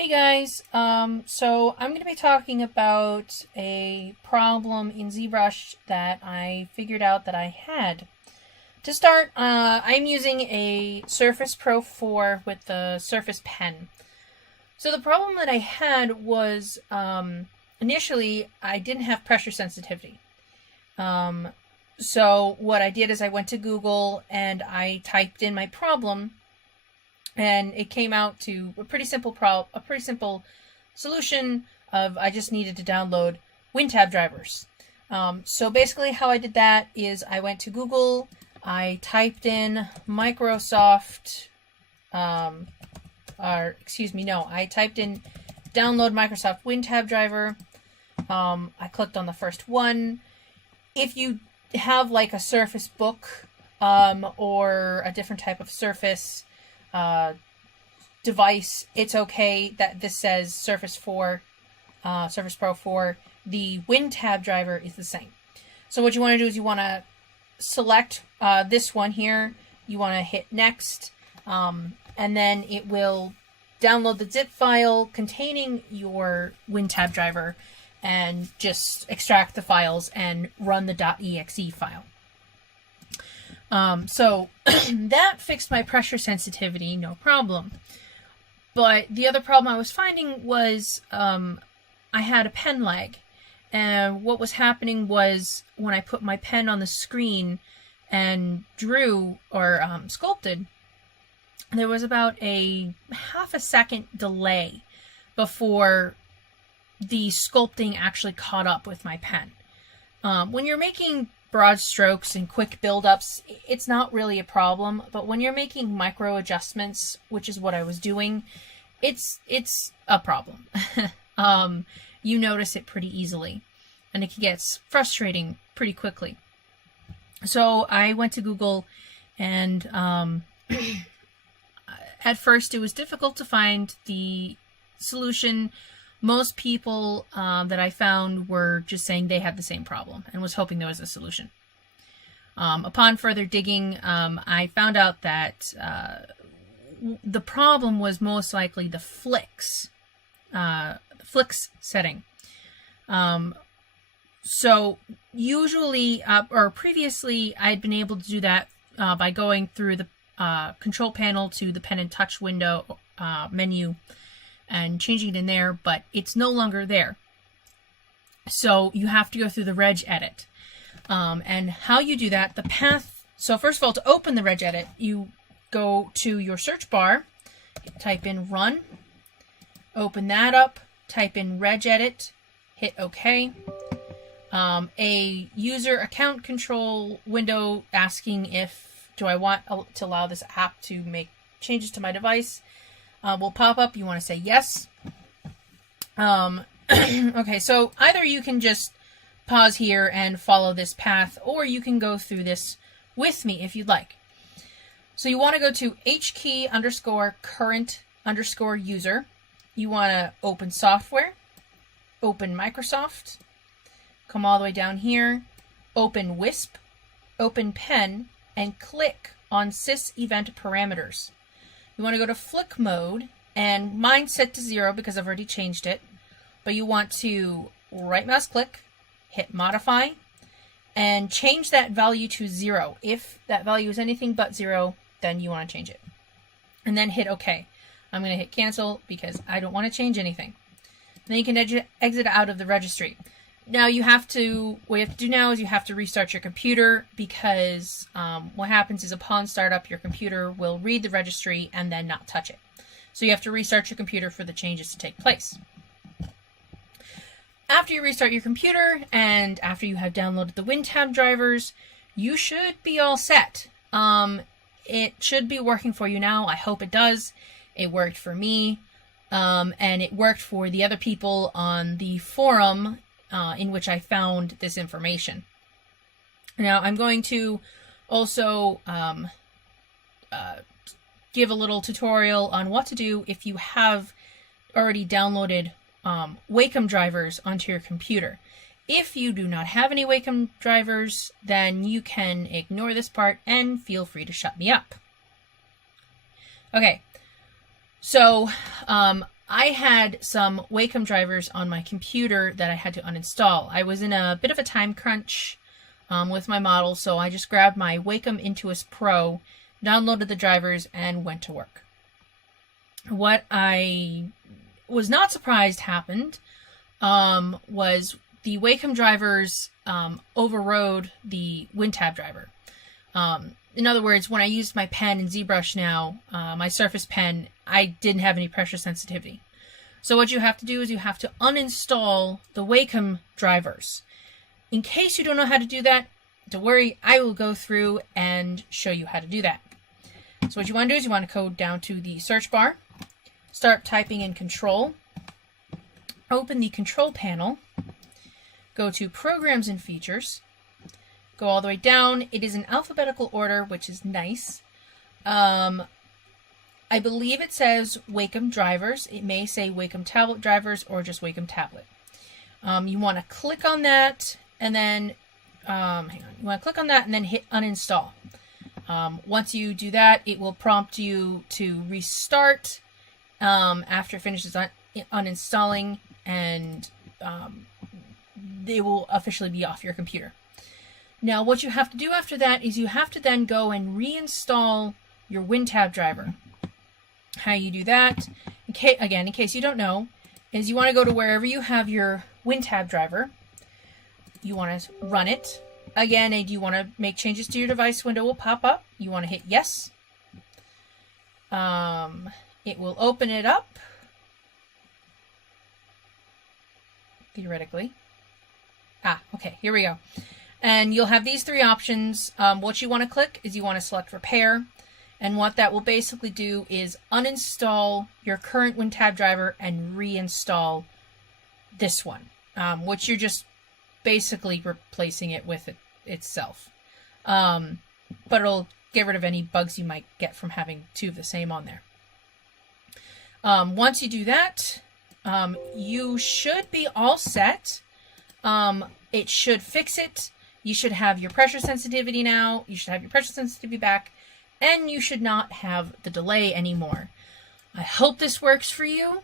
Hey guys, so I'm going to be talking about a problem in Zbrush that I figured out that I had. To start, I'm using a Surface Pro 4 with the Surface Pen. So the problem that I had was, initially, I didn't have pressure sensitivity. So what I did is I went to Google and I typed in my problem, and it came out to a pretty simple solution of I just needed to download WinTab drivers. So basically how I did that is I went to Google, I typed in Microsoft, I typed in download Microsoft WinTab driver. I clicked on the first one. If you have like a Surface Book or a different type of Surface device, it's okay that this says Surface Pro 4. The WinTab driver is the same. So what you want to do is you want to select this one here. You want to hit next, and then it will download the zip file containing your WinTab driver and just extract the files and run the .exe file. So that fixed my pressure sensitivity, no problem. But the other problem I was finding was I had a pen lag. And what was happening was when I put my pen on the screen and drew or sculpted, there was about a half a second delay before the sculpting actually caught up with my pen. When you're making broad strokes and quick build-ups, it's not really a problem, but when you're making micro adjustments, which is what I was doing, it's a problem. You notice it pretty easily, and it gets frustrating pretty quickly. So I went to Google, and at first it was difficult to find the solution. Most people that I found were just saying they had the same problem and was hoping there was a solution. Upon further digging, I found out that the problem was most likely the flicks setting. So usually, or previously, I'd been able to do that by going through the control panel to the pen and touch window menu and changing it in there, but it's no longer there. So you have to go through the reg edit. And how you do that, the path, so first of all, to open the reg edit, you go to your search bar, type in run, open that up, type in reg edit, hit OK. A user account control window asking do I want to allow this app to make changes to my device will pop up. You want to say yes. Okay, so either you can just pause here and follow this path, or you can go through this with me if you'd like. So you want to go to hkey_current_user. You want to open software, open Microsoft, come all the way down here, open WISP, open pen, and click on sys event parameters. You want to go to flick mode, and mine's set to 0 because I've already changed it. But you want to right mouse click, hit modify, and change that value to 0. If that value is anything but 0, then you want to change it. And then hit OK. I'm going to hit cancel because I don't want to change anything. Then you can exit out of the registry. Now what you have to do now is you have to restart your computer, because what happens is upon startup, your computer will read the registry and then not touch it. So you have to restart your computer for the changes to take place. After you restart your computer and after you have downloaded the WinTab drivers, you should be all set. It should be working for you now. I hope it does. It worked for me, and it worked for the other people on the forum in which I found this information. Now I'm going to also give a little tutorial on what to do if you have already downloaded Wacom drivers onto your computer. If you do not have any Wacom drivers, then you can ignore this part and feel free to shut me up. Okay, so I had some Wacom drivers on my computer that I had to uninstall. I was in a bit of a time crunch with my model, so I just grabbed my Wacom Intuos Pro, downloaded the drivers, and went to work. What I was not surprised happened was the Wacom drivers overrode the WinTab driver. In other words, when I used my pen in Zbrush now, my Surface Pen, I didn't have any pressure sensitivity. So what you have to do is you have to uninstall the Wacom drivers. In case you don't know how to do that, don't worry, I will go through and show you how to do that. So what you want to do is you want to go down to the search bar, start typing in Control, open the Control panel, go to Programs and Features, go all the way down. It is in alphabetical order, which is nice. I believe it says Wacom drivers. It may say Wacom tablet drivers or just Wacom tablet. You want to click on that and then, hang on, you want to click on that and then hit uninstall. Once you do that, it will prompt you to restart after it finishes uninstalling, and they will officially be off your computer. Now, what you have to do after that is you have to then go and reinstall your WinTab driver. How you do that, again, in case you don't know, is you want to go to wherever you have your WinTab driver. You want to run it. Again, if you want to make changes to your device, window will pop up. You want to hit yes. It will open it up, theoretically. Okay, here we go. And you'll have these three options. What you want to click is you want to select repair. And what that will basically do is uninstall your current WinTab driver and reinstall this one, which you're just basically replacing it with itself. But it'll get rid of any bugs you might get from having two of the same on there. Once you do that, you should be all set. It should fix it. You should have your pressure sensitivity now. You should have your pressure sensitivity back. And you should not have the delay anymore. I hope this works for you.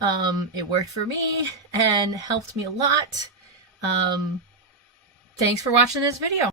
It worked for me and helped me a lot. Thanks for watching this video.